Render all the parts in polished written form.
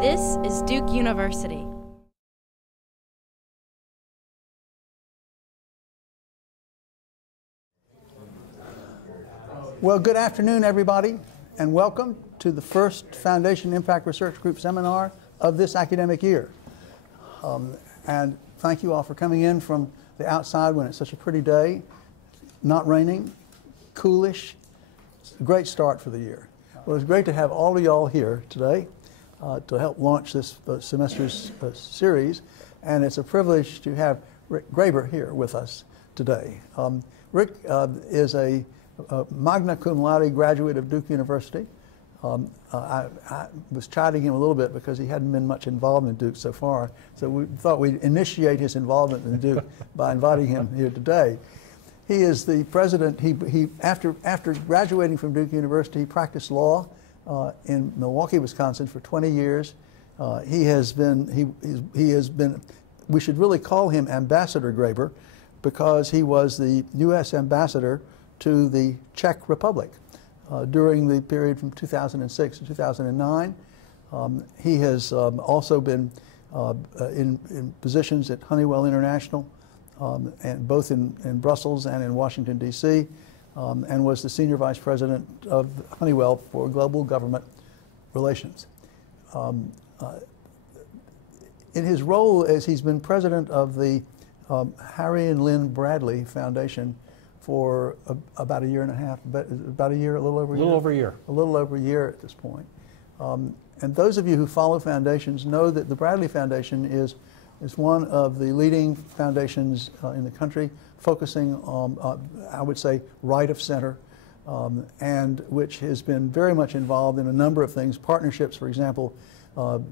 This is Duke University. Well, good afternoon, everybody, and welcome to the first Foundation Impact Research Group seminar of this academic year. And thank you all for coming in from the outside when it's such a pretty day, not raining, coolish. It's a great start for the year. Well, it's great to have all of y'all here today to help launch this semester's series, and it's a privilege to have Rick Graber here with us today. Rick is a magna cum laude graduate of Duke University. I was chiding him a little bit because he hadn't been much involved in Duke so far, so we thought we'd initiate his involvement in Duke by inviting him here today. He is the president. After graduating from Duke University, he practiced law in Milwaukee, Wisconsin for 20 years. He has been, we should really call him Ambassador Graber, because he was the U.S. ambassador to the Czech Republic during the period from 2006 to 2009. He has also been in positions at Honeywell International, and both in Brussels and in Washington, D.C., and was the Senior Vice President of Honeywell for Global Government Relations. In his role as he's been president of the Harry and Lynn Bradley Foundation for about a year and a half, about a year, a little over a year? A little over a year. A little over a year at this point. And those of you who follow foundations know that the Bradley Foundation is one of the leading foundations in the country, focusing on, I would say, right of center, and which has been very much involved in a number of things, partnerships, for example,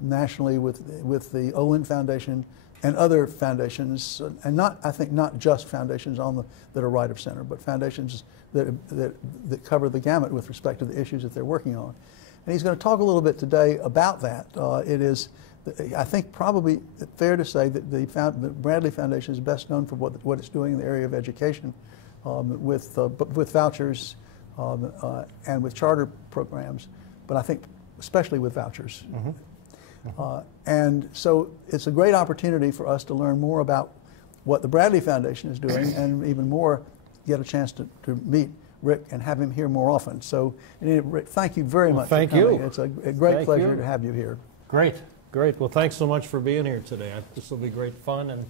nationally with the Olin Foundation and other foundations, and I think not just foundations that are right of center, but foundations that cover the gamut with respect to the issues that they're working on. And he's going to talk a little bit today about that. It is, I think, probably fair to say that the Bradley Foundation is best known for what it's doing in the area of education, with vouchers and with charter programs, but I think especially with vouchers. Mm-hmm. And so it's a great opportunity for us to learn more about what the Bradley Foundation is doing, and even more, get a chance to meet Rick and have him here more often. So, Rick, thank you very much for coming. It's a great pleasure to have you here. Great. Well, thanks so much for being here today. This will be great fun, and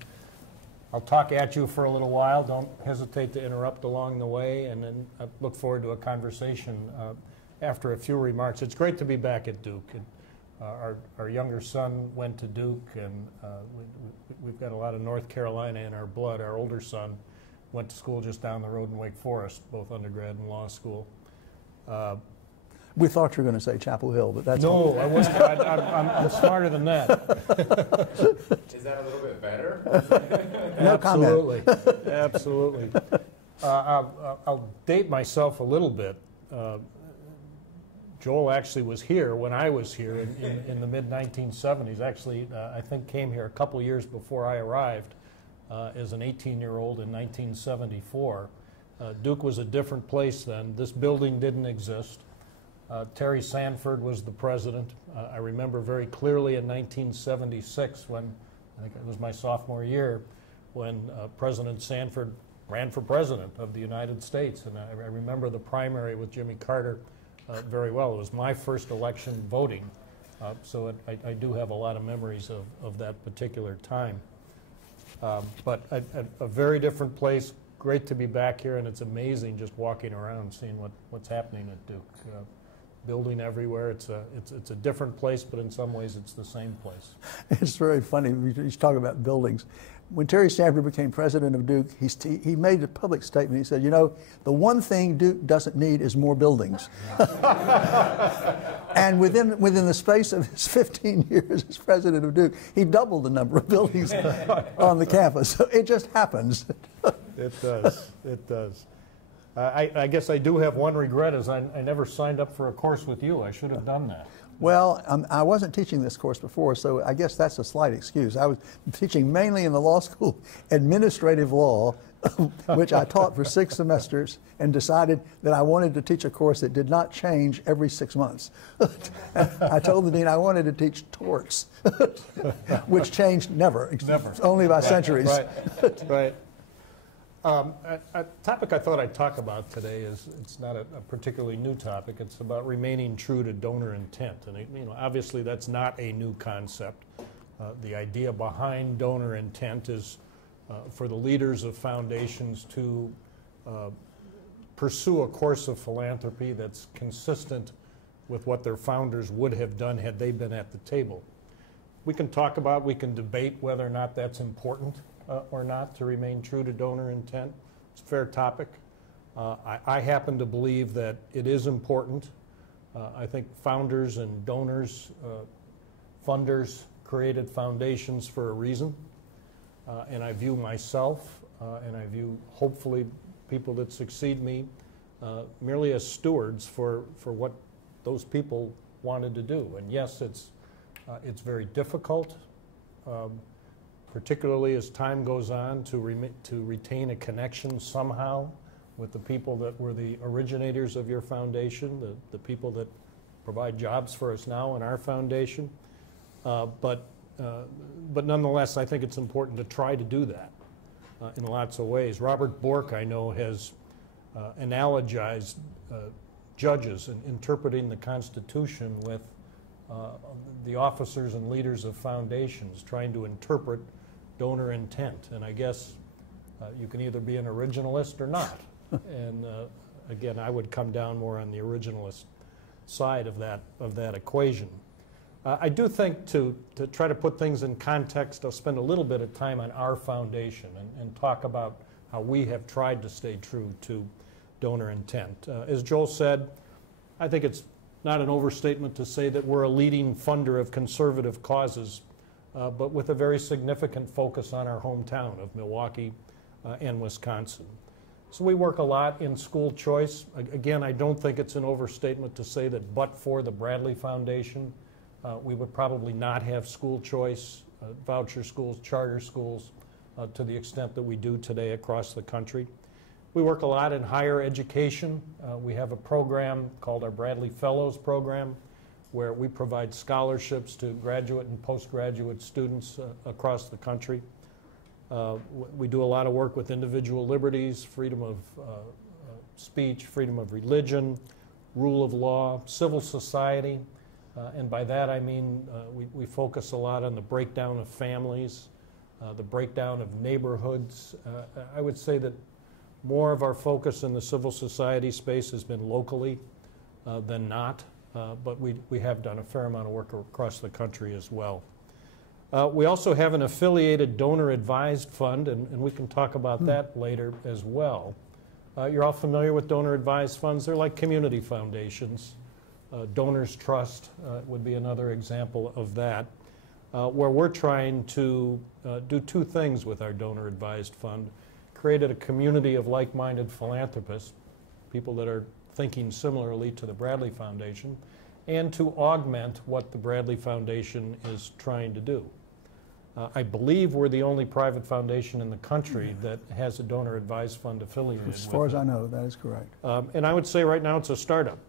I'll talk at you for a little while. Don't hesitate to interrupt along the way, and then I look forward to a conversation after a few remarks. It's great to be back at Duke. Our younger son went to Duke, and we've got a lot of North Carolina in our blood. Our older son went to school just down the road in Wake Forest, both undergrad and law school. We thought you were going to say Chapel Hill, but that's... No, I wasn't. I'm smarter than that. Is that a little bit better? No Absolutely. comment. Absolutely. I'll date myself a little bit. Joel actually was here when I was here in the mid-1970s. Actually, I think came here a couple years before I arrived as an 18-year-old in 1974. Duke was a different place then. This building didn't exist. Terry Sanford was the president. I remember very clearly in 1976 when, I think it was my sophomore year, when President Sanford ran for president of the United States. And I remember the primary with Jimmy Carter very well. It was my first election voting, so I do have a lot of memories of that particular time. But a very different place. Great to be back here, and it's amazing just walking around, seeing what's happening at Duke. Building everywhere. It's a different place, but in some ways it's the same place. It's very funny. You talk about buildings. When Terry Sanford became president of Duke, he made a public statement. He said, you know, the one thing Duke doesn't need is more buildings. And within the space of his 15 years as president of Duke, he doubled the number of buildings on the campus. So it just happens. It does. It does. I guess I do have one regret, is I never signed up for a course with you. I should have done that. Well, I wasn't teaching this course before, so I guess that's a slight excuse. I was teaching mainly in the law school administrative law which I taught for 6 semesters and decided that I wanted to teach a course that did not change every 6 months. I told the dean I wanted to teach torts, which changed never, only by centuries. Right. A topic I thought I'd talk about today is, it's not a particularly new topic. It's about remaining true to donor intent. And obviously that's not a new concept. The idea behind donor intent is for the leaders of foundations to pursue a course of philanthropy that's consistent with what their founders would have done had they been at the table. We can debate whether or not that's important or not to remain true to donor intent. It's a fair topic. I happen to believe that it is important. I think founders and donors, funders created foundations for a reason. And I view myself, and I view hopefully people that succeed me, merely as stewards for what those people wanted to do. And yes, it's very difficult, particularly as time goes on, to retain a connection somehow with the people that were the originators of your foundation, the people that provide jobs for us now in our foundation. But nonetheless, I think it's important to try to do that in lots of ways. Robert Bork, I know, has analogized judges in interpreting the Constitution with the officers and leaders of foundations trying to interpret donor intent. And I guess you can either be an originalist or not. And again, I would come down more on the originalist side of that equation. I do think to try to put things in context, I'll spend a little bit of time on our foundation and talk about how we have tried to stay true to donor intent. As Joel said, I think it's not an overstatement to say that we're a leading funder of conservative causes, but with a very significant focus on our hometown of Milwaukee and Wisconsin. So we work a lot in school choice. Again, I don't think it's an overstatement to say that but for the Bradley Foundation, we would probably not have school choice, voucher schools, charter schools, to the extent that we do today across the country. We work a lot in higher education. We have a program called our Bradley Fellows Program, where we provide scholarships to graduate and postgraduate students across the country. We do a lot of work with individual liberties, freedom of speech, freedom of religion, rule of law, civil society. And by that I mean we focus a lot on the breakdown of families, the breakdown of neighborhoods. I would say that more of our focus in the civil society space has been locally than not, but we have done a fair amount of work across the country as well. We also have an affiliated donor-advised fund, and we can talk about that later as well. You're all familiar with donor-advised funds. They're like community foundations. Donors Trust would be another example of that, where we're trying to do two things with our donor-advised fund. Created a community of like-minded philanthropists, people that are thinking similarly to the Bradley Foundation, and to augment what the Bradley Foundation is trying to do. I believe we're the only private foundation in the country that has a donor-advised fund affiliated with it. As far as I know, that is correct. And I would say right now it's a startup.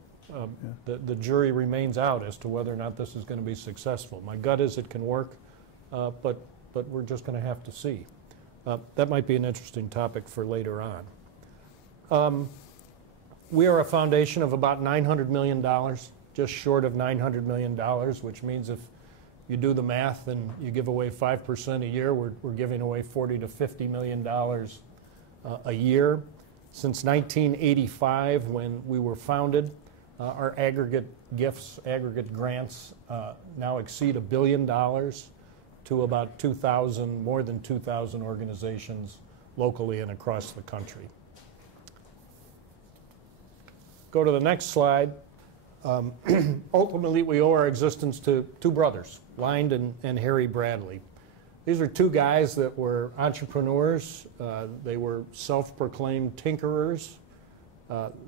The jury remains out as to whether or not this is going to be successful. My gut is it can work, but we're just going to have to see. That might be an interesting topic for later on. We are a foundation of about $900 million, just short of $900 million, which means if you do the math and you give away 5% a year, we're giving away $40 to $50 million a year. Since 1985, when we were founded, our aggregate gifts, aggregate grants now exceed $1 billion to about 2,000, more than 2,000 organizations locally and across the country. Go to the next slide. Ultimately, we owe our existence to two brothers, Lynd and Harry Bradley. These are two guys that were entrepreneurs. They were self-proclaimed tinkerers.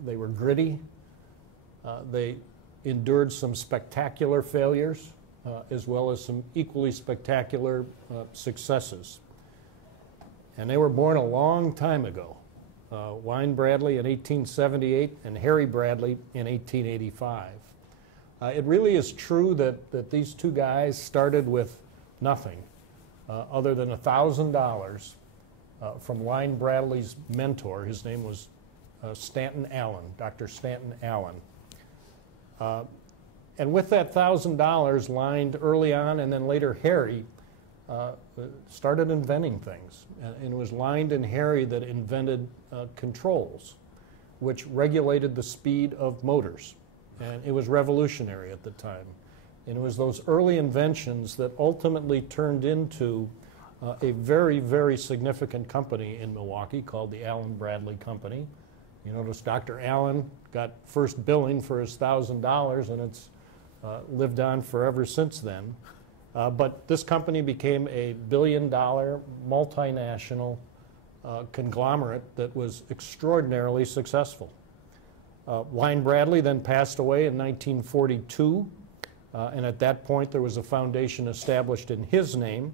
They were gritty. They endured some spectacular failures as well as some equally spectacular successes. And they were born a long time ago. Wine Bradley in 1878 and Harry Bradley in 1885. It really is true that these two guys started with nothing other than $1,000 from Wine Bradley's mentor. His name was Stanton Allen, Dr. Stanton Allen. And with that $1,000 lined early on, and then later Harry started inventing things. And it was lined in Harry that invented controls, which regulated the speed of motors. And it was revolutionary at the time. And it was those early inventions that ultimately turned into a very, very significant company in Milwaukee called the Allen Bradley Company. You notice Dr. Allen got first billing for his $1,000, and it's lived on forever since then. But this company became a billion-dollar multinational conglomerate that was extraordinarily successful. Wine Bradley then passed away in 1942, and at that point there was a foundation established in his name.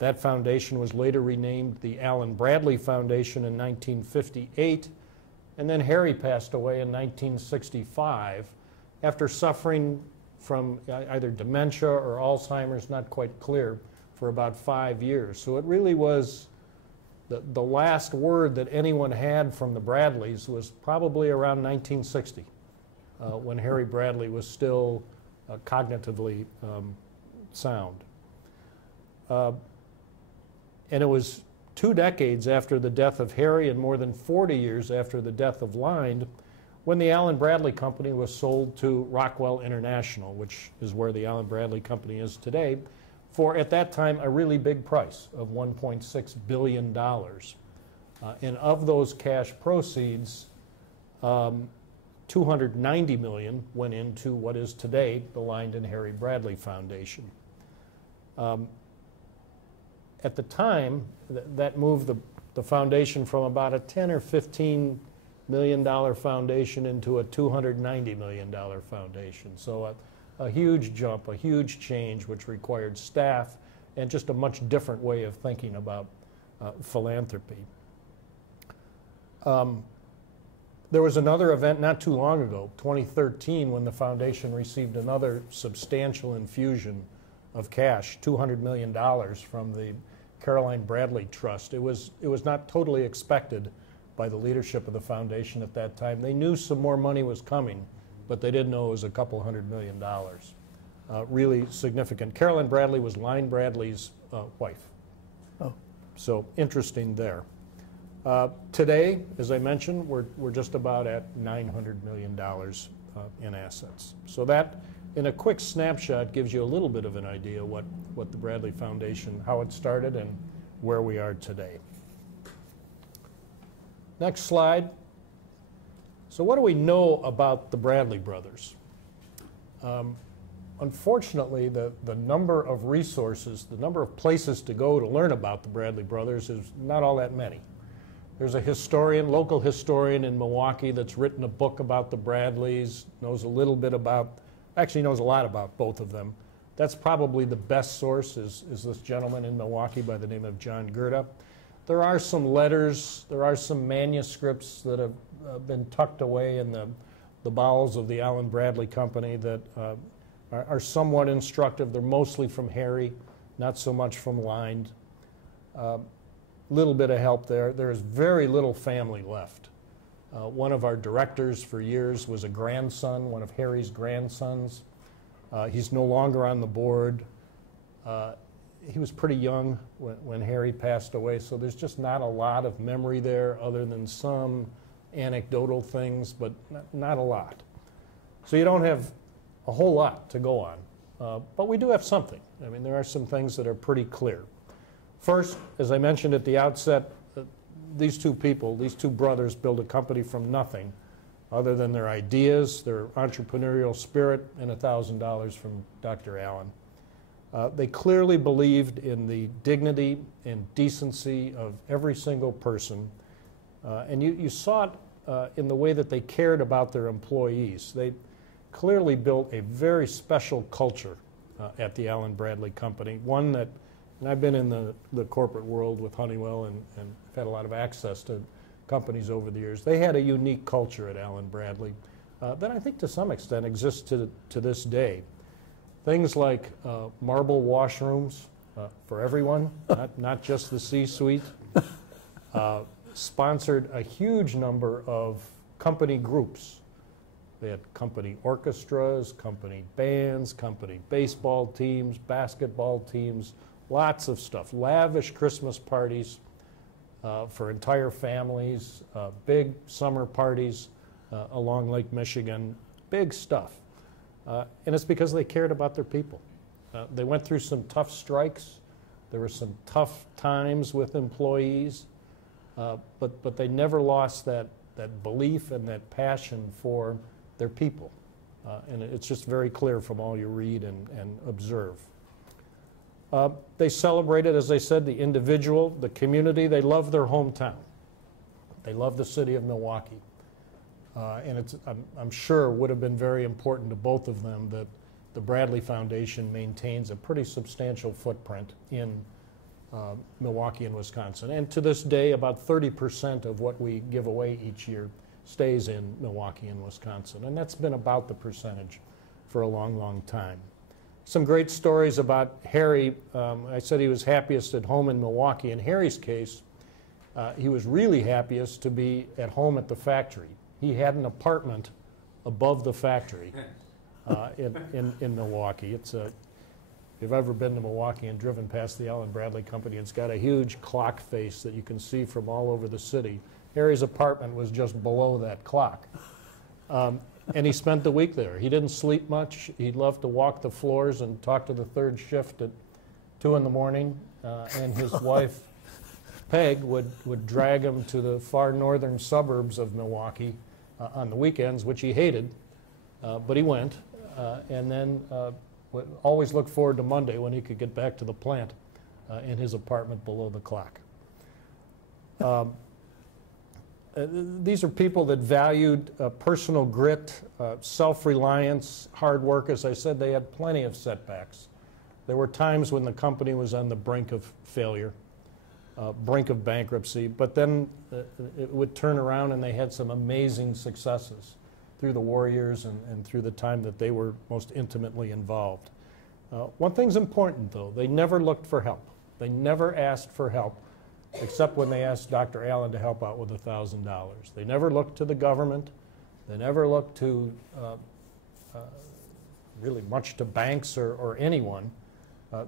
That foundation was later renamed the Allen Bradley Foundation in 1958, and then Harry passed away in 1965 after suffering from either dementia or Alzheimer's, not quite clear, for about 5 years. So it really was the last word that anyone had from the Bradleys was probably around 1960, when Harry Bradley was still cognitively sound. And it was 2 decades after the death of Harry and more than 40 years after the death of Lind when the Allen Bradley Company was sold to Rockwell International, which is where the Allen Bradley Company is today, for, at that time, a really big price of $1.6 billion. And of those cash proceeds, $290 million went into what is today the Lind and Harry Bradley Foundation. At the time, that moved the foundation from about a $10 or $15 million foundation into a $290 million foundation. So a huge jump, a huge change, which required staff and just a much different way of thinking about philanthropy. There was another event not too long ago, 2013, when the foundation received another substantial infusion of cash, $200 million from the Caroline Bradley Trust. It was not totally expected by the leadership of the foundation at that time. They knew some more money was coming, but they didn't know it was a couple $100 million. Really significant. Caroline Bradley was Lind Bradley's wife. Oh. So interesting there. Today, as I mentioned, we're just about at $900 million in assets. So that, in a quick snapshot, gives you a little bit of an idea what the Bradley Foundation, how it started and where we are today. Next slide. So what do we know about the Bradley brothers? Unfortunately, the number of resources, the number of places to go to learn about the Bradley brothers is not all that many. There's a historian, local historian in Milwaukee that's written a book about the Bradleys, knows a little bit about, actually knows a lot about both of them. That's probably the best source is this gentleman in Milwaukee by the name of John Gerda. There are some letters, there are some manuscripts that have been tucked away in the bowels of the Allen Bradley Company that are somewhat instructive. They're mostly from Harry, not so much from Lind. Little bit of help there. There is very little family left. One of our directors for years was a grandson, one of Harry's grandsons. He's no longer on the board. He was pretty young when Harry passed away, so there's just not a lot of memory there other than some anecdotal things, but not a lot. So you don't have a whole lot to go on, but we do have something. I mean, there are some things that are pretty clear. First, as I mentioned at the outset, these two people, these two brothers, built a company from nothing other than their ideas, their entrepreneurial spirit, and $1,000 from Dr. Allen. They clearly believed in the dignity and decency of every single person, and you saw it in the way that they cared about their employees. They clearly built a very special culture at the Allen Bradley Company, one that And I've been in the corporate world with Honeywell and had a lot of access to companies over the years. They had a unique culture at Allen Bradley that I think to some extent exists to this day. Things like marble washrooms for everyone, not just the C-suite. Sponsored a huge number of company groups. They had company orchestras, company bands, company baseball teams, basketball teams, lots of stuff. Lavish Christmas parties for entire families, big summer parties along Lake Michigan, big stuff. And it's because they cared about their people. They went through some tough strikes. There were some tough times with employees, but they never lost that belief and that passion for their people. And it's just very clear from all you read and observe. They celebrated, as I said, the individual, the community. They love their hometown. They love the city of Milwaukee. And I'm sure would have been very important to both of them that the Bradley Foundation maintains a pretty substantial footprint in Milwaukee and Wisconsin. And to this day, about 30% of what we give away each year stays in Milwaukee and Wisconsin. And that's been about the percentage for a long, long time. Some great stories about Harry. I said he was happiest at home in Milwaukee. In Harry's case, he was really happiest to be at home at the factory. He had an apartment above the factory in Milwaukee. If you've ever been to Milwaukee and driven past the Allen Bradley Company, it's got a huge clock face that you can see from all over the city. Harry's apartment was just below that clock. And he spent the week there. He didn't sleep much. He loved to walk the floors and talk to the third shift at 2 in the morning. And his wife, Peg, would drag him to the far northern suburbs of Milwaukee on the weekends, which he hated, but he went. And then would always look forward to Monday when he could get back to the plant in his apartment below the clock. These are people that valued personal grit, self-reliance, hard work. As I said, they had plenty of setbacks. There were times when the company was on the brink of failure, brink of bankruptcy, but then it would turn around and they had some amazing successes through the war years and through the time that they were most intimately involved. One thing's important, though. They never looked for help. They never asked for help, except when they asked Dr. Allen to help out with $1,000. They never looked to the government. They never looked to really much to banks or anyone.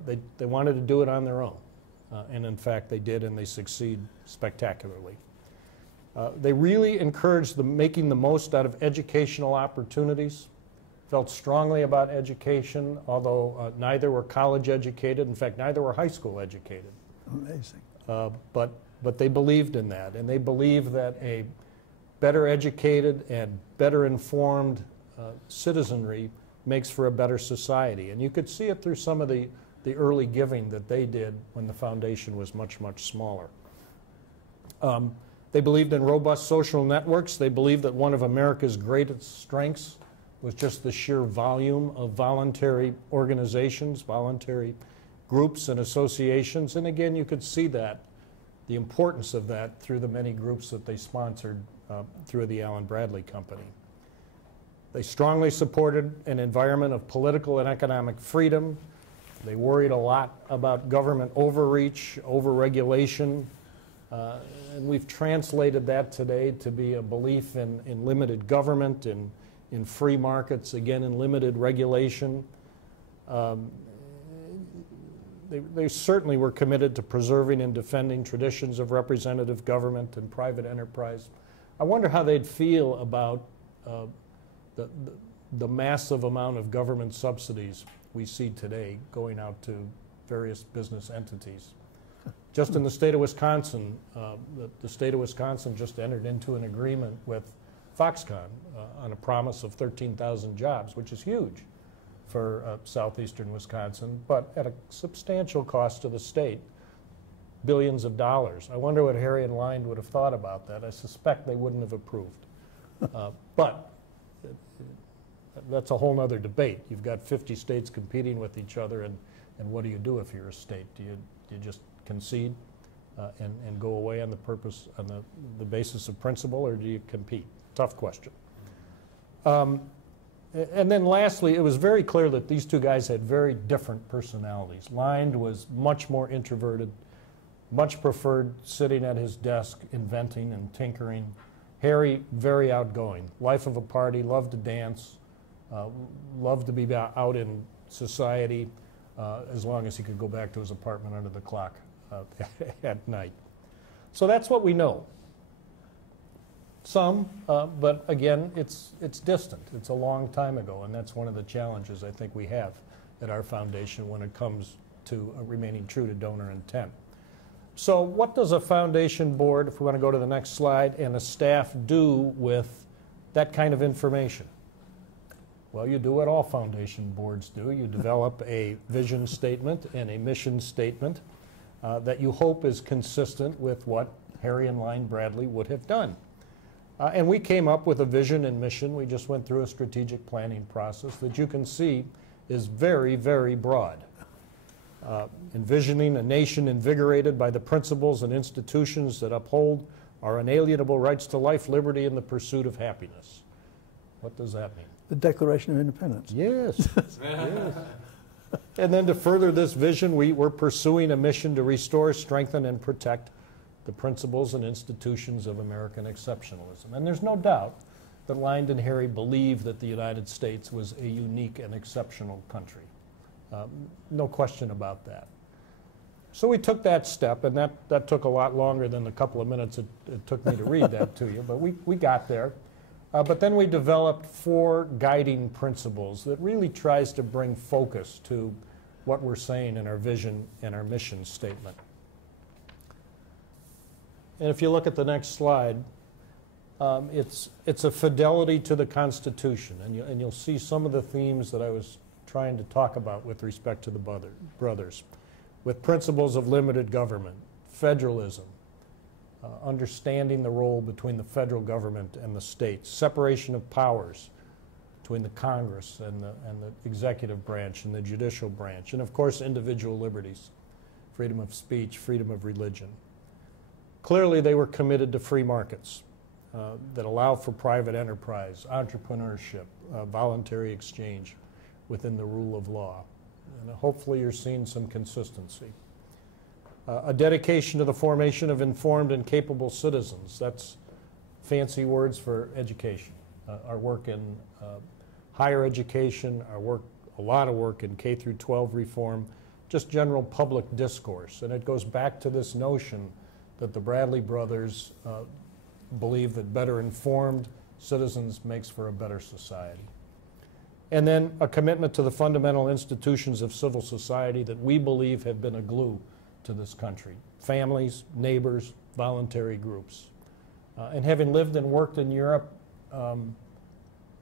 They wanted to do it on their own. And in fact, they did, and they succeed spectacularly. They really encouraged making the most out of educational opportunities, felt strongly about education, although neither were college educated. In fact, neither were high school educated. Amazing. But they believed in that, and they believed that a better educated and better informed citizenry makes for a better society. And you could see it through some of the early giving that they did when the foundation was much, much smaller. They believed in robust social networks. They believed that one of America's greatest strengths was just the sheer volume of voluntary organizations, voluntary groups and associations. And again, you could see that, the importance of that, through the many groups that they sponsored through the Allen Bradley Company. They strongly supported an environment of political and economic freedom. They worried a lot about government overreach, overregulation, and we've translated that today to be a belief in limited government, in free markets, again, in limited regulation. They certainly were committed to preserving and defending traditions of representative government and private enterprise. I wonder how they'd feel about the massive amount of government subsidies we see today going out to various business entities. Just in the state of Wisconsin, the state of Wisconsin just entered into an agreement with Foxconn on a promise of 13,000 jobs, which is huge for southeastern Wisconsin, but at a substantial cost to the state, billions of dollars. I wonder what Harry and Lind would have thought about that. I suspect they wouldn't have approved. But that's a whole other debate. You've got 50 states competing with each other, and what do you do if you're a state? Do you Do you just concede and go away on the purpose, on the basis of principle, or do you compete? Tough question. And then lastly, it was very clear that these two guys had very different personalities. Lynd was much more introverted, much preferred sitting at his desk, inventing and tinkering. Harry, very outgoing, life of a party, loved to dance, loved to be out in society as long as he could go back to his apartment under the clock at night. So that's what we know. Some, but again, it's distant. It's a long time ago, and that's one of the challenges I think we have at our foundation when it comes to remaining true to donor intent. So what does a foundation board, if we want to go to the next slide, and a staff do with that kind of information? Well, you do what all foundation boards do. You develop a vision statement and a mission statement that you hope is consistent with what Harry and Lynd Bradley would have done. And we came up with a vision and mission. We just went through a strategic planning process that you can see is very, very broad. Envisioning a nation invigorated by the principles and institutions that uphold our inalienable rights to life, liberty, and the pursuit of happiness. What does that mean? The Declaration of Independence. Yes. Yes. And then to further this vision, we're pursuing a mission to restore, strengthen, and protect the principles and institutions of American exceptionalism. And there's no doubt that Lynd and Harry believed that the United States was a unique and exceptional country. No question about that. So we took that step, and that took a lot longer than the couple of minutes it took me to read that to you, but we got there. But then we developed 4 guiding principles that really tries to bring focus to what we're saying in our vision and our mission statement. And if you look at the next slide, it's a fidelity to the Constitution, and you'll see some of the themes that I was trying to talk about with respect to the brothers, with principles of limited government, federalism, understanding the role between the federal government and the states, separation of powers between the Congress and the executive branch and the judicial branch, and of course individual liberties, freedom of speech, freedom of religion. Clearly they were committed to free markets that allow for private enterprise, entrepreneurship, voluntary exchange within the rule of law. And hopefully you're seeing some consistency. A dedication to the formation of informed and capable citizens. That's fancy words for education. Our work in higher education, a lot of work in K through 12 reform, just general public discourse. And it goes back to this notion that the Bradley brothers believe that better informed citizens makes for a better society. And then a commitment to the fundamental institutions of civil society that we believe have been a glue to this country. Families, neighbors, voluntary groups. And having lived and worked in Europe,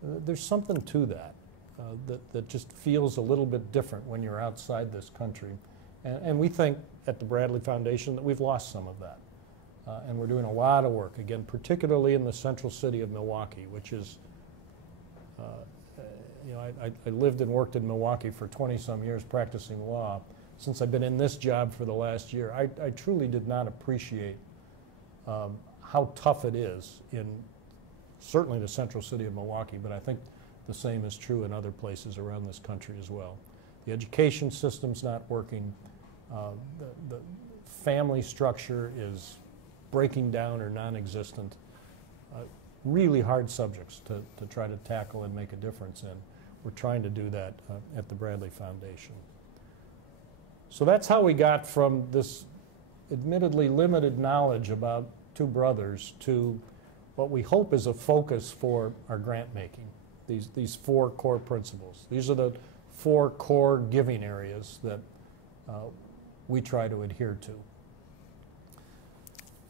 there's something to that, that just feels a little bit different when you're outside this country. And we think at the Bradley Foundation that we've lost some of that. And we're doing a lot of work, again, particularly in the central city of Milwaukee, which is, I lived and worked in Milwaukee for 20-some years practicing law. Since I've been in this job for the last year, I truly did not appreciate how tough it is in certainly the central city of Milwaukee, but I think the same is true in other places around this country as well. The education system's not working. The family structure is breaking down or non-existent. Really hard subjects to try to tackle and make a difference in. We're trying to do that at the Bradley Foundation. So that's how we got from this admittedly limited knowledge about two brothers to what we hope is a focus for our grant making, these 4 core principles. These are the 4 core giving areas that we try to adhere to.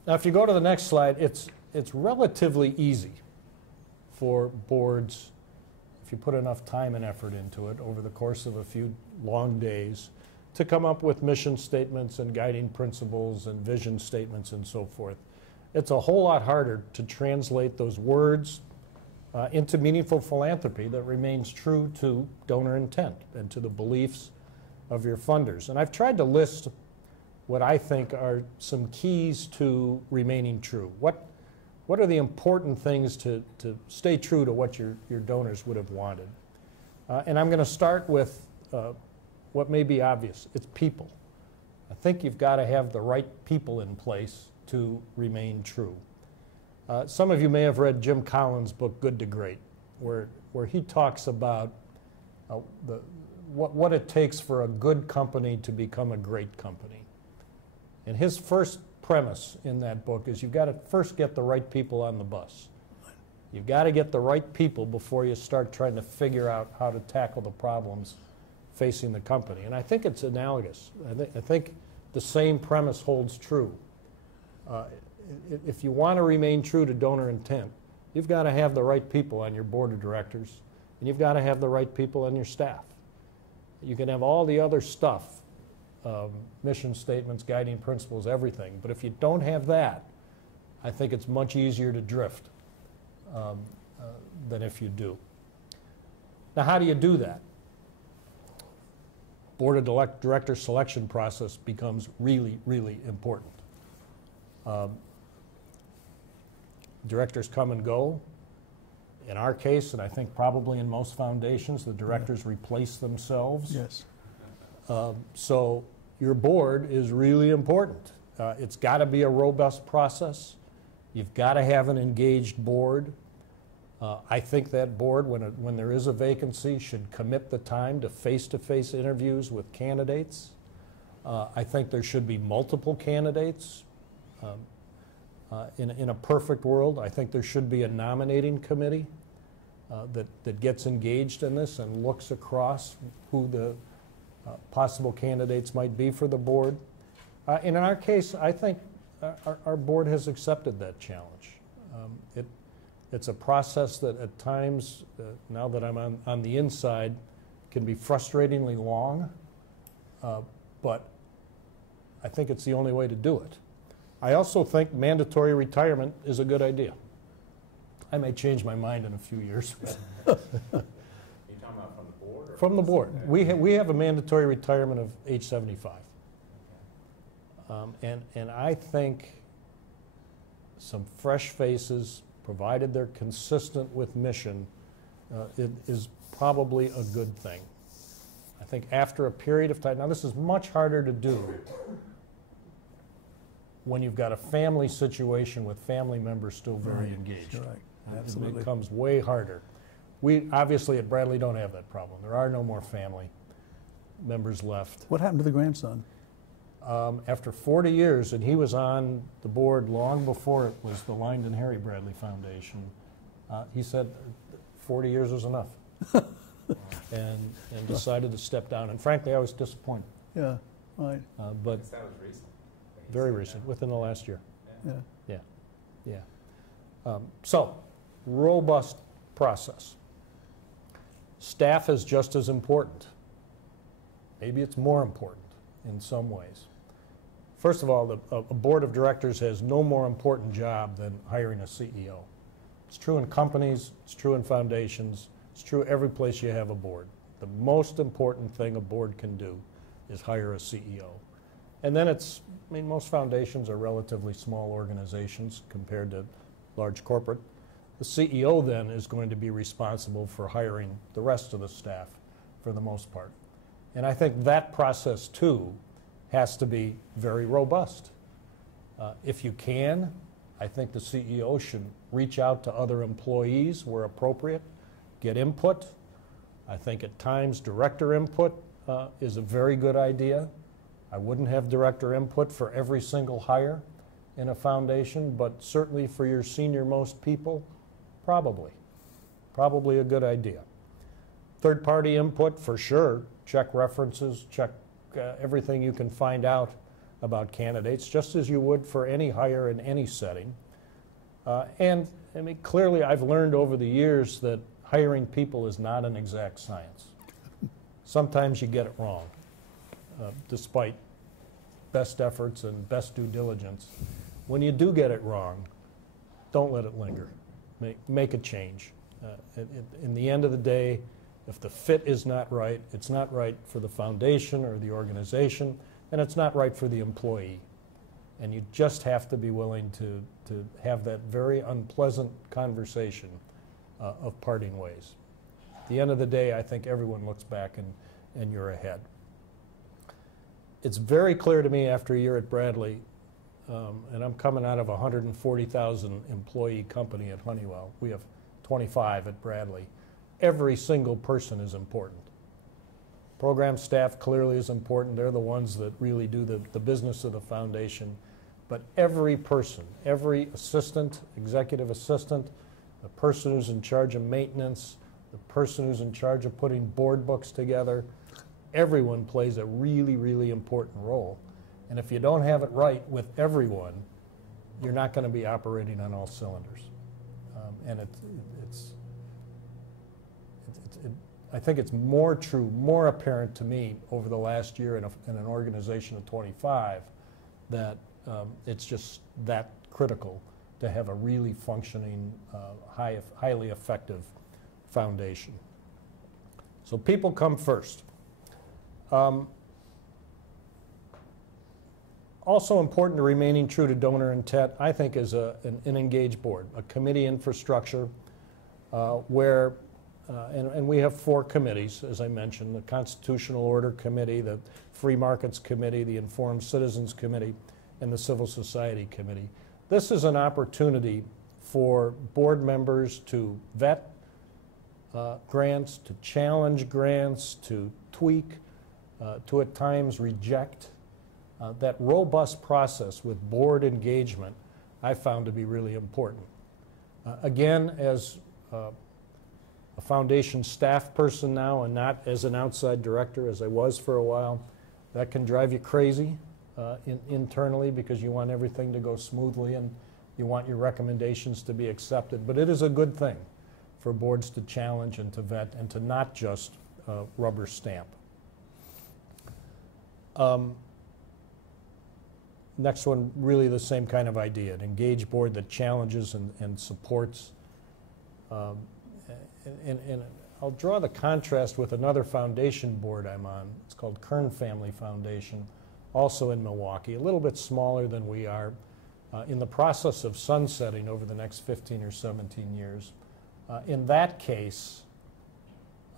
Now, if you go to the next slide, it's relatively easy for boards, if you put enough time and effort into it over the course of a few long days, to come up with mission statements and guiding principles and vision statements and so forth. It's a whole lot harder to translate those words into meaningful philanthropy that remains true to donor intent and to the beliefs of your funders. And I've tried to list what I think are some keys to remaining true. What are the important things to stay true to what your donors would have wanted? And I'm going to start with what may be obvious. It's people. I think you've got to have the right people in place to remain true. Some of you may have read Jim Collins' book, Good to Great, where he talks about what it takes for a good company to become a great company. And his first premise in that book is you've got to first get the right people on the bus. You've got to get the right people before you start trying to figure out how to tackle the problems facing the company. And I think it's analogous. I think the same premise holds true. If you want to remain true to donor intent, you've got to have the right people on your board of directors, and you've got to have the right people on your staff. You can have all the other stuff, mission statements, guiding principles, everything, but if you don't have that, I think it's much easier to drift than if you do. Now, how do you do that? Board of director selection process becomes really, really important. Directors come and go. In our case, and I think probably in most foundations, the directors replace themselves. Yes. So your board is really important. It's got to be a robust process. You've got to have an engaged board. I think that board, when there is a vacancy, should commit the time to face-to-face interviews with candidates. I think there should be multiple candidates. In a perfect world, I think there should be a nominating committee that gets engaged in this and looks across who the possible candidates might be for the board. And in our case, I think our board has accepted that challenge. It's a process that at times, now that I'm on the inside, can be frustratingly long, but I think it's the only way to do it. I also think mandatory retirement is a good idea. I may change my mind in a few years. Are you talking about from the board? Or from the board. We have a mandatory retirement of age 75. And I think some fresh faces, provided they're consistent with mission, it is probably a good thing. I think after a period of time, now this is much harder to do when you've got a family situation with family members still very engaged. Correct. Absolutely. It becomes way harder. We obviously at Bradley don't have that problem. There are no more family members left. What happened to the grandson? After 40 years, and he was on the board long before it was the Lyndon Harry Bradley Foundation, he said 40 years was enough and decided to step down. And frankly, I was disappointed. Yeah, right. But that was recent. very recent, within the last year. Yeah. Yeah. So, robust process. Staff is just as important. Maybe it's more important in some ways. First of all, a board of directors has no more important job than hiring a CEO. It's true in companies, it's true in foundations, it's true every place you have a board. The most important thing a board can do is hire a CEO. And then most foundations are relatively small organizations compared to large corporate. The CEO then is going to be responsible for hiring the rest of the staff for the most part. And I think that process too has to be very robust. If you can, I think the CEO should reach out to other employees where appropriate, get input. I think at times director input is a very good idea. I wouldn't have director input for every single hire in a foundation, but certainly for your senior-most people, probably a good idea. Third-party input, for sure. Check references, check everything you can find out about candidates, just as you would for any hire in any setting. And I mean, clearly, I've learned over the years that hiring people is not an exact science. Sometimes you get it wrong, despite best efforts and best due diligence. When you do get it wrong, don't let it linger. Make a change. In the end of the day, if the fit is not right, it's not right for the foundation or the organization. and it's not right for the employee. And you just have to be willing to have that very unpleasant conversation of parting ways. At the end of the day, I think everyone looks back and you're ahead. It's very clear to me after a year at Bradley, and I'm coming out of a 140,000 employee company at Honeywell. We have 25 at Bradley. Every single person is important. Program staff clearly is important. They're the ones that really do the business of the foundation. But every person, every assistant, executive assistant, the person who's in charge of maintenance, the person who's in charge of putting board books together, everyone plays a really, really important role. And if you don't have it right with everyone, you're not going to be operating on all cylinders. And I think it's more true, more apparent to me over the last year in an organization of 25 that it's just that critical to have a really functioning, highly effective foundation. So people come first. Also important to remaining true to donor intent, I think, is an engaged board, a committee infrastructure where, and we have 4 committees, as I mentioned, the Constitutional Order Committee, the Free Markets Committee, the Informed Citizens Committee, and the Civil Society Committee. This is an opportunity for board members to vet grants, to challenge grants, to tweak, to at times reject. That robust process with board engagement I found to be really important. Again, as a foundation staff person now and not as an outside director as I was for a while, that can drive you crazy internally because you want everything to go smoothly and you want your recommendations to be accepted. But it is a good thing for boards to challenge and to vet and to not just rubber stamp. Next one, really the same kind of idea, an engaged board that challenges and supports. And I'll draw the contrast with another foundation board I'm on. It's called Kern Family Foundation, also in Milwaukee, a little bit smaller than we are, in the process of sunsetting over the next 15 or 17 years. In that case,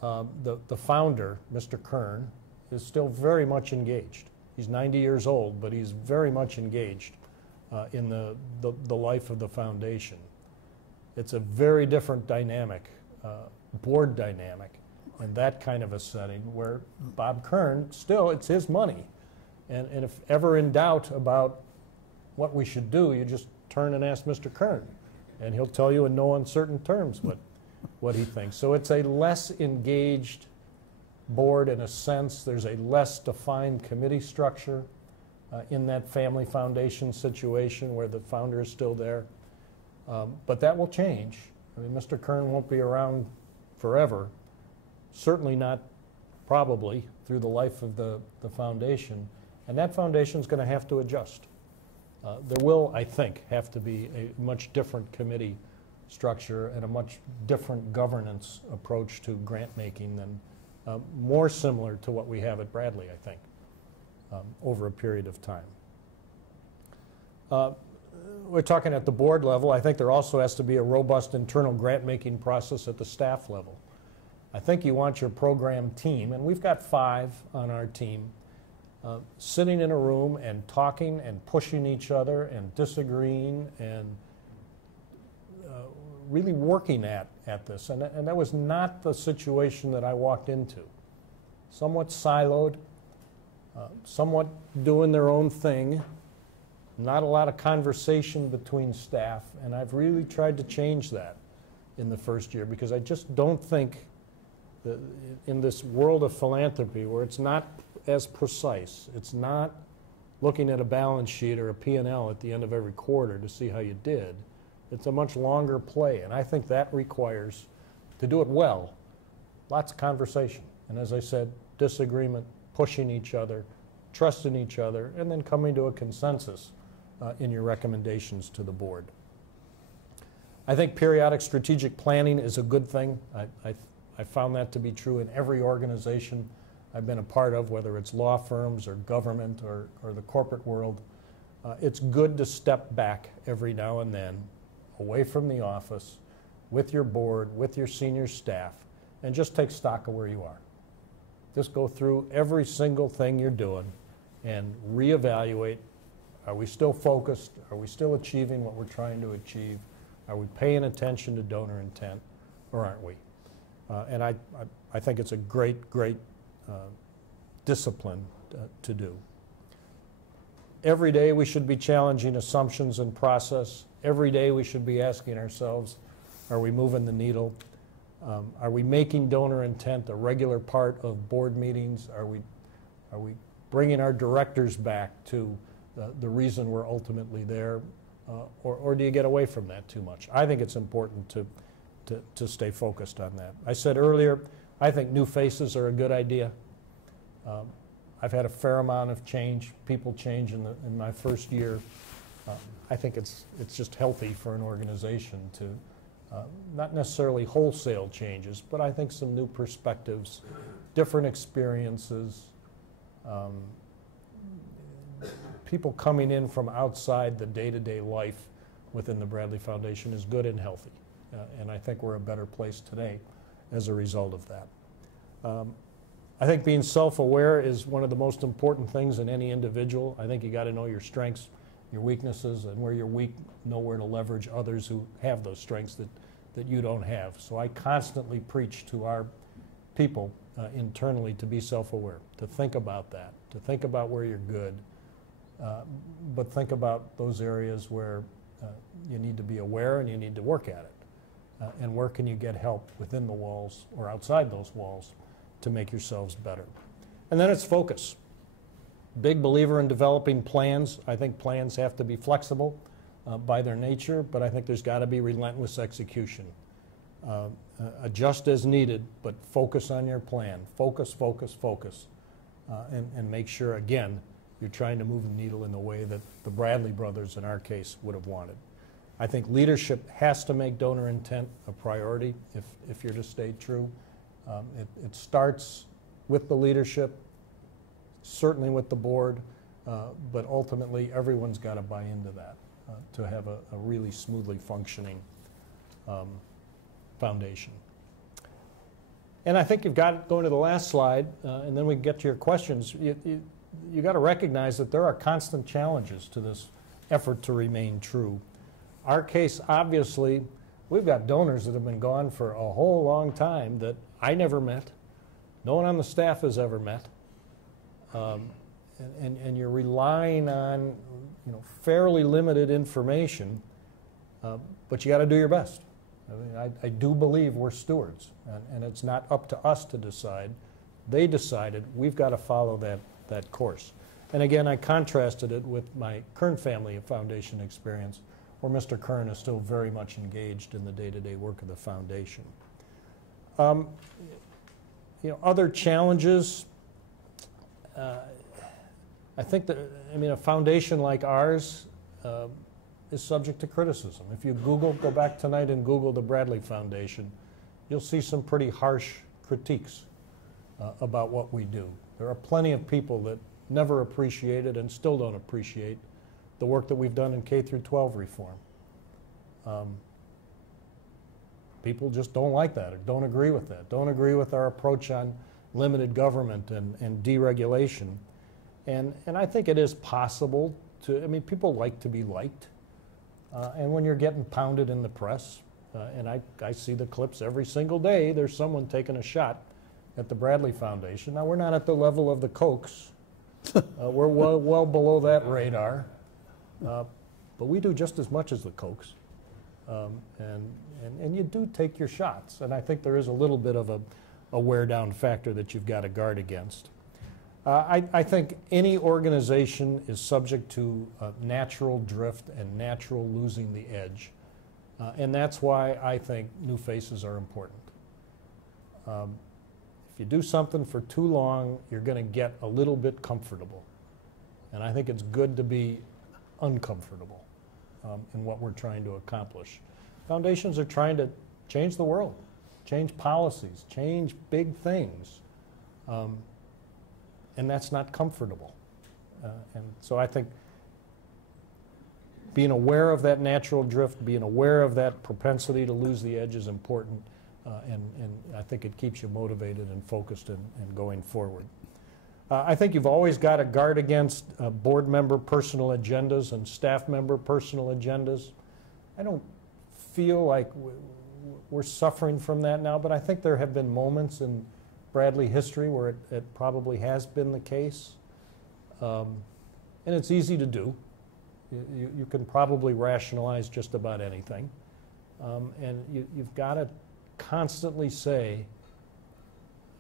the founder, Mr. Kern, is still very much engaged. He's 90 years old, but he's very much engaged in the life of the foundation. It's a very different dynamic, board dynamic, in that kind of a setting where Bob Kern, still, it's his money. And if ever in doubt about what we should do, you just turn and ask Mr. Kern, and he'll tell you in no uncertain terms what he thinks. So it's a less engaged board in a sense. There's a less defined committee structure in that family foundation situation where the founder is still there. But that will change. I mean, Mr. Kern won't be around forever, certainly not probably through the life of the foundation, and that foundation is going to have to adjust. There will, I think, have to be a much different committee structure and a much different governance approach to grant making than more similar to what we have at Bradley, I think, over a period of time. We're talking at the board level. I think there also has to be a robust internal grant-making process at the staff level. I think you want your program team, and we've got 5 on our team, sitting in a room and talking and pushing each other and disagreeing and really working at this. And that was not the situation that I walked into. Somewhat siloed, somewhat doing their own thing, not a lot of conversation between staff, and I've really tried to change that in the first year because I just don't think that in this world of philanthropy where it's not as precise, it's not looking at a balance sheet or a P&L at the end of every quarter to see how you did. It's a much longer play, and I think that requires, to do it well, lots of conversation. And as I said, disagreement, pushing each other, trusting each other, and then coming to a consensus in your recommendations to the board. I think periodic strategic planning is a good thing. I found that to be true in every organization I've been a part of, whether it's law firms or government or the corporate world, it's good to step back every now and then, away from the office, with your board, with your senior staff, and just take stock of where you are. Just go through every single thing you're doing and reevaluate. Are we still focused? Are we still achieving what we're trying to achieve? Are we paying attention to donor intent, or aren't we? And I think it's a great discipline to do. Every day we should be challenging assumptions and process. Every day we should be asking ourselves, are we moving the needle? Are we making donor intent a regular part of board meetings? Are we bringing our directors back to the reason we're ultimately there? Or do you get away from that too much? I think it's important to stay focused on that. I said earlier, I think new faces are a good idea. I've had a fair amount of change, people change in my first year. I think it's just healthy for an organization to, not necessarily wholesale changes, but I think some new perspectives, different experiences, people coming in from outside the day-to-day life within the Bradley Foundation is good and healthy. And I think we're a better place today as a result of that. I think being self-aware is one of the most important things in any individual. I think you got to know your strengths, your weaknesses, and where you're weak, know where to leverage others who have those strengths that you don't have. So I constantly preach to our people internally to be self-aware, to think about that, to think about where you're good, but think about those areas where you need to be aware and you need to work at it. And where can you get help within the walls or outside those walls to make yourselves better. And then it's focus. Big believer in developing plans. I think plans have to be flexible by their nature, but I think there's got to be relentless execution. Adjust as needed, but focus on your plan. Focus, focus, focus. And make sure, again, you're trying to move the needle in the way that the Bradley brothers, in our case, would have wanted. I think leadership has to make donor intent a priority if you're to stay true. It starts with the leadership, certainly with the board, but ultimately everyone's got to buy into that to have a really smoothly functioning foundation. And I think you've got, going to the last slide, and then we can get to your questions, you got to recognize that there are constant challenges to this effort to remain true. Our case, obviously, we've got donors that have been gone for a whole long time that I never met. No one on the staff has ever met. And you're relying on fairly limited information, but you got to do your best. I mean, I do believe we're stewards, and it's not up to us to decide. They decided we've got to follow that course. And again, I contrasted it with my Kern family foundation experience, where Mr. Kern is still very much engaged in the day-to-day work of the foundation. Other challenges, I think that, a foundation like ours is subject to criticism. If you go back tonight and Google the Bradley Foundation, you'll see some pretty harsh critiques about what we do. There are plenty of people that never appreciated and still don't appreciate the work that we've done in K through 12 reform. People just don't like that or don't agree with that, don't agree with our approach on limited government and deregulation. And I think it is possible to, people like to be liked. And when you're getting pounded in the press, and I see the clips every single day, there's someone taking a shot at the Bradley Foundation. Now, we're not at the level of the Kochs. We're well below that radar. But we do just as much as the Kochs. And you do take your shots. And I think there is a little bit of a wear-down factor that you've got to guard against. I think any organization is subject to natural drift and natural losing the edge. And that's why I think new faces are important. If you do something for too long, you're going to get a little bit comfortable. And I think it's good to be uncomfortable in what we're trying to accomplish. Foundations are trying to change the world, change policies, change big things. and that's not comfortable. And so I think being aware of that natural drift, being aware of that propensity to lose the edge is important, and I think it keeps you motivated and focused and going forward. I think you've always got to guard against board member personal agendas and staff member personal agendas. I don't feel like we're suffering from that now, but I think there have been moments in Bradley history where it probably has been the case. And it's easy to do. You can probably rationalize just about anything. And you've got to constantly say,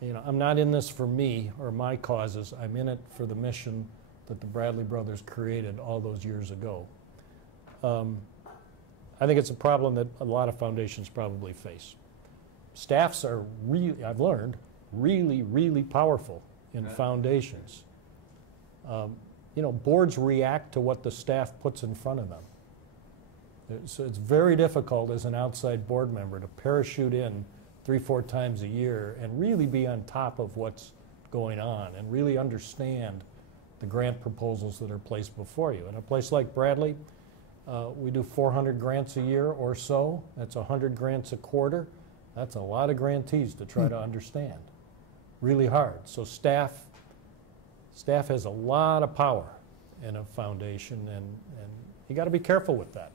you know, I'm not in this for me or my causes. I'm in it for the mission that the Bradley brothers created all those years ago. I think it's a problem that a lot of foundations probably face. Staffs are really, I've learned, really, really powerful in foundations. You know, boards react to what the staff puts in front of them. So it's very difficult as an outside board member to parachute in 3-4 times a year and really be on top of what's going on and really understand the grant proposals that are placed before you. In a place like Bradley, we do 400 grants a year or so. That's 100 grants a quarter. That's a lot of grantees to try to understand. Really hard. So staff has a lot of power in a foundation, and you got to be careful with that.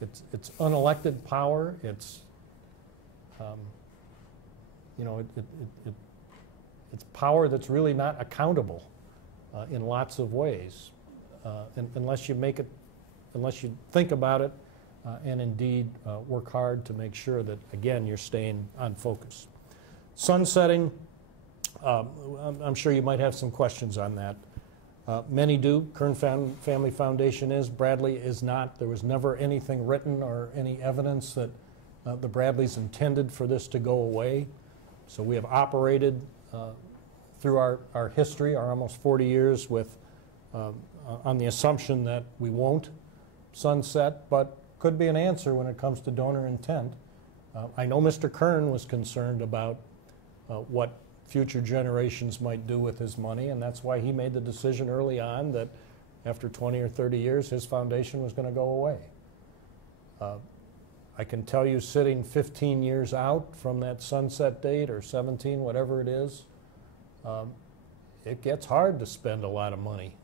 It's unelected power. It's you know, it's power that's really not accountable in lots of ways, unless you make it, unless you think about it, and indeed work hard to make sure that, again, you're staying on focus. Sunsetting, I'm sure you might have some questions on that. Many do. Kern Family Foundation is. Bradley is not. There was never anything written or any evidence that the Bradleys intended for this to go away. So we have operated through our history, our almost 40 years, with on the assumption that we won't sunset, but could be an answer when it comes to donor intent. I know Mr. Kern was concerned about what future generations might do with his money, and that's why he made the decision early on that after 20 or 30 years, his foundation was going to go away. I can tell you, sitting 15 years out from that sunset date, or 17, whatever it is, it gets hard to spend a lot of money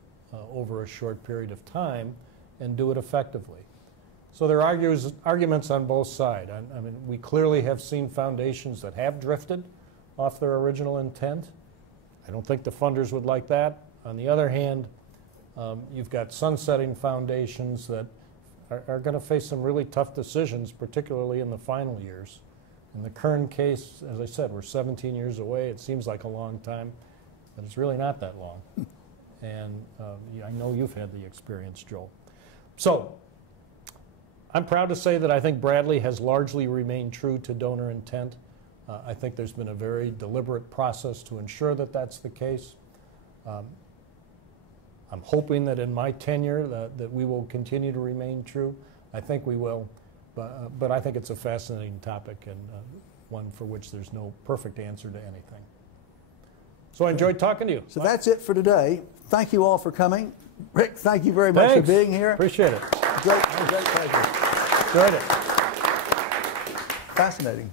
over a short period of time and do it effectively. So there are arguments on both sides. I mean, we clearly have seen foundations that have drifted off their original intent. I don't think the funders would like that. On the other hand, you've got sunsetting foundations that are going to face some really tough decisions, particularly in the final years. In the Kern case, as I said, we're 17 years away. It seems like a long time, but it's really not that long. And I know you've had the experience, Joel. So I'm proud to say that I think Bradley has largely remained true to donor intent. I think there's been a very deliberate process to ensure that that's the case. I'm hoping that in my tenure that we will continue to remain true. I think we will, but I think it's a fascinating topic and one for which there's no perfect answer to anything. So I enjoyed talking to you. So that's it for today. Thank you all for coming. Rick, thank you very much for being here. Appreciate it. Great pleasure. Enjoyed it. Fascinating.